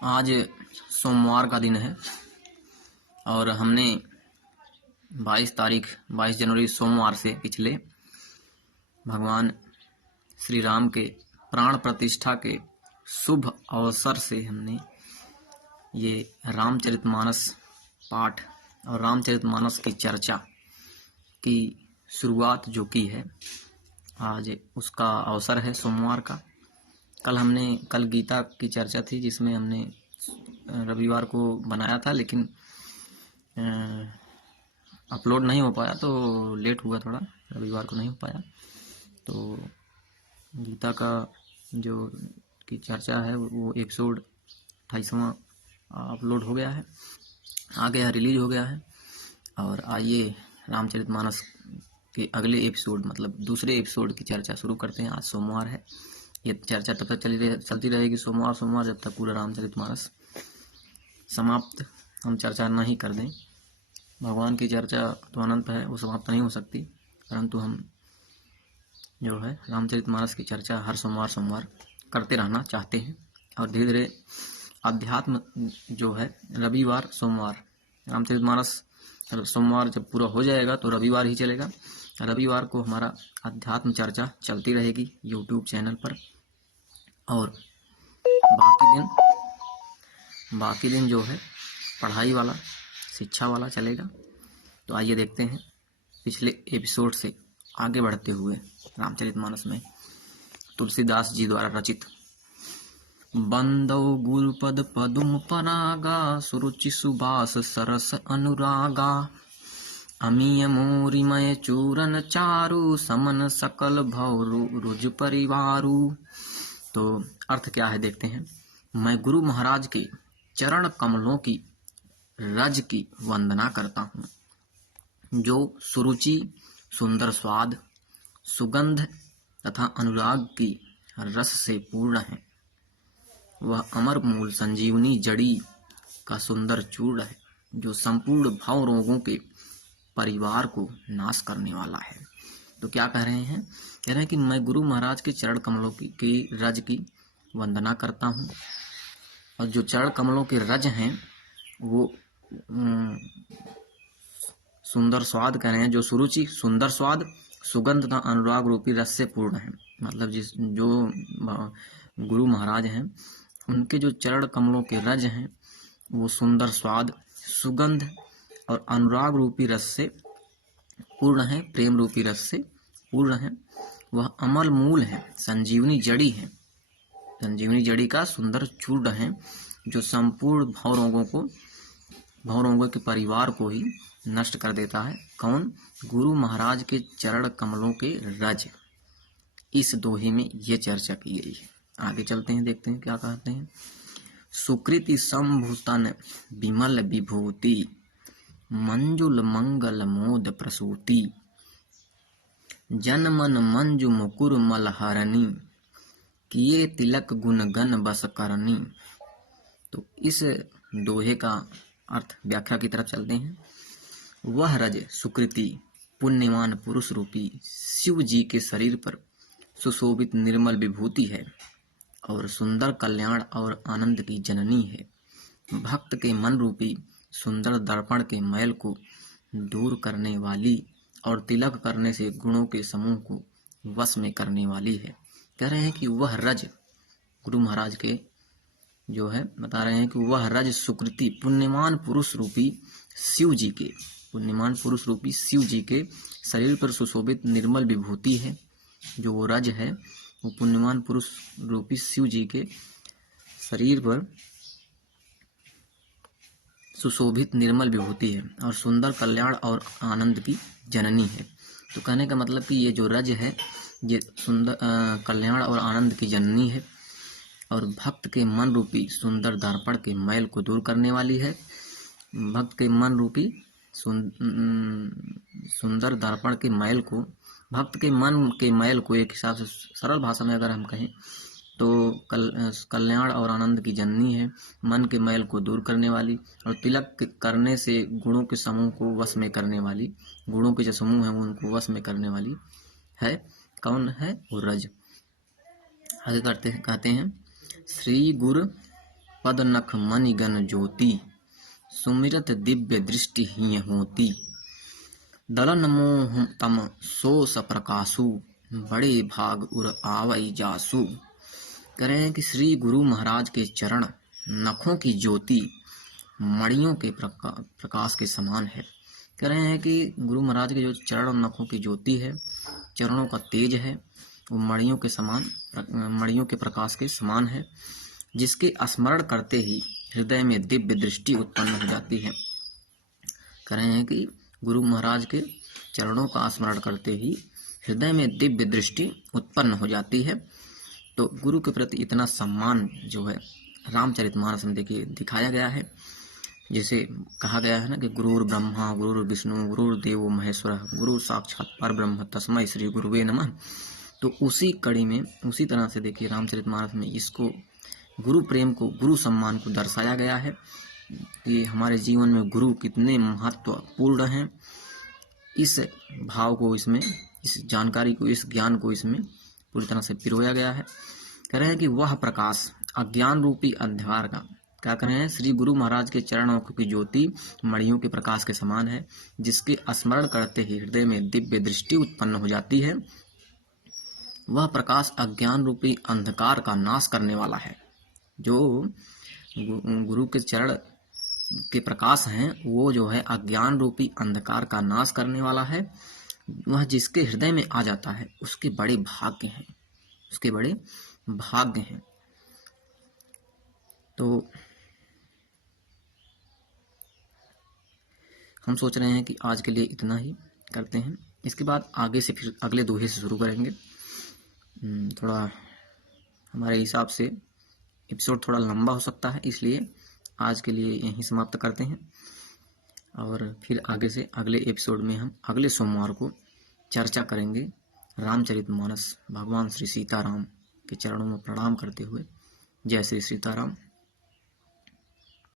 आज सोमवार का दिन है और हमने 22 जनवरी सोमवार से पिछले भगवान श्री राम के प्राण प्रतिष्ठा के शुभ अवसर से हमने ये रामचरितमानस पाठ और रामचरितमानस की चर्चा की शुरुआत जो की है, आज उसका अवसर है सोमवार का। कल गीता की चर्चा थी जिसमें हमने रविवार को बनाया था, लेकिन अपलोड नहीं हो पाया तो लेट हुआ, थोड़ा रविवार को नहीं हो पाया। तो गीता का जो की चर्चा है वो एपिसोड 28वां अपलोड हो गया है, आ गया, रिलीज हो गया है। और आइए रामचरितमानस के अगले एपिसोड मतलब दूसरे एपिसोड की चर्चा शुरू करते हैं। आज सोमवार है, ये चर्चा तब तक चलती रहेगी सोमवार जब तक पूरा रामचरितमानस समाप्त हम चर्चा नहीं कर दें। भगवान की चर्चा तो अनंत है, वो समाप्त नहीं हो सकती, परंतु हम जो है रामचरितमानस की चर्चा हर सोमवार करते रहना चाहते हैं। और धीरे धीरे अध्यात्म जो है रविवार सोमवार रामचरितमानस सोमवार जब पूरा हो जाएगा तो रविवार ही चलेगा। रविवार को हमारा अध्यात्म चर्चा चलती रहेगी यूट्यूब चैनल पर, और बाकी दिन जो है पढ़ाई वाला, शिक्षा वाला चलेगा। तो आइए देखते हैं पिछले एपिसोड से आगे बढ़ते हुए रामचरितमानस में तुलसीदास जी द्वारा रचित बंदौ गुरुपद पदुम परागा सुरुचि सुबास सरस अनुरागा अमीय मोरिमय चूरन चारु समन सकल भव रुज परिवारु। तो अर्थ क्या है देखते हैं। मैं गुरु महाराज के चरण कमलों की रज की वंदना करता हूँ, जो सुरुचि, सुंदर स्वाद, सुगंध तथा अनुराग की रस से पूर्ण है। वह अमर मूल संजीवनी जड़ी का सुंदर चूर्ण है, जो संपूर्ण भाव रोगों के परिवार को नाश करने वाला है। तो क्या कह रहे हैं? कह रहे हैं कि मैं गुरु महाराज के चरण कमलों की रज की वंदना करता हूँ, और जो चरण कमलों के रज हैं वो सुंदर स्वाद कह रहे हैं, जो सुरुचि, सुंदर स्वाद, सुगंध तथा अनुराग रूपी रस से पूर्ण है। मतलब जो गुरु महाराज हैं उनके जो चरण कमलों के रज हैं वो सुंदर स्वाद, सुगंध और अनुराग रूपी रस से पूर्ण है, प्रेम रूपी रस से पूर्ण है। वह अमल मूल है, संजीवनी जड़ी है, संजीवनी जड़ी का सुंदर चूर्ण है, जो संपूर्ण भाव रोगों के परिवार को ही नष्ट कर देता है। कौन? गुरु महाराज के चरण कमलों के रज। इस दोहे में ये चर्चा की गई है। आगे चलते हैं, देखते हैं क्या कहते हैं। सुकृति संभूतन विमल विभूति मंजुल मंगल मोद प्रसूति जन मन मंजु मुकुर मलहरणी किए तिलक गुण गण बस करनी। तो इस दोहे का अर्थ व्याख्या की तरफ चलते हैं। वह रज सुकृति पुण्यवान पुरुष रूपी शिव जी के शरीर पर सुशोभित निर्मल विभूति है और सुंदर कल्याण और आनंद की जननी है। भक्त के मन रूपी सुंदर दर्पण के मैल को दूर करने वाली और तिलक करने से गुणों के समूह को वश में करने वाली है। कह रहे हैं कि वह रज गुरु महाराज के जो है बता रहे हैं कि वह रज सुकृति पुण्यमान पुरुष रूपी शिव जी के शरीर पर सुशोभित निर्मल विभूति है। जो वो रज है वो पुण्यमान पुरुष रूपी शिव जी के शरीर पर सुशोभित निर्मल विभूति है और सुंदर कल्याण और आनंद की जननी है। तो कहने का मतलब कि ये जो रज है ये सुंदर कल्याण और आनंद की जननी है और भक्त के मन रूपी सुंदर दर्पण के मैल को दूर करने वाली है। भक्त के मन रूपी सुंदर दर्पण के मैल को, भक्त के मन के मैल को एक हिसाब से सरल भाषा में अगर हम कहें तो कल्याण और आनंद की जननी है, मन के मैल को दूर करने वाली और तिलक करने से गुणों के समूह को वश में करने वाली, गुणों के जो समूह हैं उनको वश में करने वाली है। कौन है? वो रज। आगे कहते हैं श्री गुरु पद नख मणिगण ज्योति, सुमिरत दिव्य दृष्टि ही होती। दलन मोह तम सो सप्रकाशु, बड़े भाग उर आवई जासु। कह रहे हैं कि श्री गुरु महाराज के चरण नखों की ज्योति मणियों के प्रकाश के समान है। कह रहे हैं कि गुरु महाराज के जो चरण और नखों की ज्योति है, चरणों का तेज है, वो मणियों के समान, मणियों के प्रकाश के समान है, जिसके स्मरण करते ही हृदय में दिव्य दृष्टि उत्पन्न हो जाती है। कह रहे हैं कि गुरु महाराज के चरणों का स्मरण करते ही हृदय में दिव्य दृष्टि उत्पन्न हो जाती है। तो गुरु के प्रति इतना सम्मान जो है रामचरितमानस में देखिए दिखाया गया है। जैसे कहा गया है ना कि गुरुर् ब्रह्मा गुरुर् विष्णु गुरुर्देवो महेश्वर गुरु साक्षात परब्रह्म तस्मै श्री गुरुवे नमः। तो उसी कड़ी में, उसी तरह से देखिए रामचरितमानस में इसको, गुरु प्रेम को, गुरु सम्मान को दर्शाया गया है कि हमारे जीवन में गुरु कितने महत्वपूर्ण हैं। इस भाव को इसमें, इस जानकारी को, इस ज्ञान को इसमें पूरी तरह से पिरोया गया है। कह रहे हैं कि वह प्रकाश अज्ञान रूपी अंधकार का, क्या कह रहे हैं, श्री गुरु महाराज के चरणों की ज्योति मणियों के प्रकाश के समान है, जिसके स्मरण करते ही हृदय में दिव्य दृष्टि उत्पन्न हो जाती है। वह प्रकाश अज्ञान रूपी अंधकार का नाश करने वाला है। जो गुरु के चरण के प्रकाश हैं, वो जो है अज्ञान रूपी अंधकार का नाश करने वाला है। वह जिसके हृदय में आ जाता है उसके बड़े भाग्य हैं, उसके बड़े भाग्य हैं। तो हम सोच रहे हैं कि आज के लिए इतना ही करते हैं। इसके बाद आगे से फिर अगले दोहे से शुरू करेंगे। थोड़ा हमारे हिसाब से एपिसोड थोड़ा लंबा हो सकता है, इसलिए आज के लिए यहीं समाप्त करते हैं। और फिर आगे से अगले एपिसोड में हम अगले सोमवार को चर्चा करेंगे रामचरितमानस, भगवान श्री सीताराम के चरणों में प्रणाम करते हुए। जय श्री सीताराम।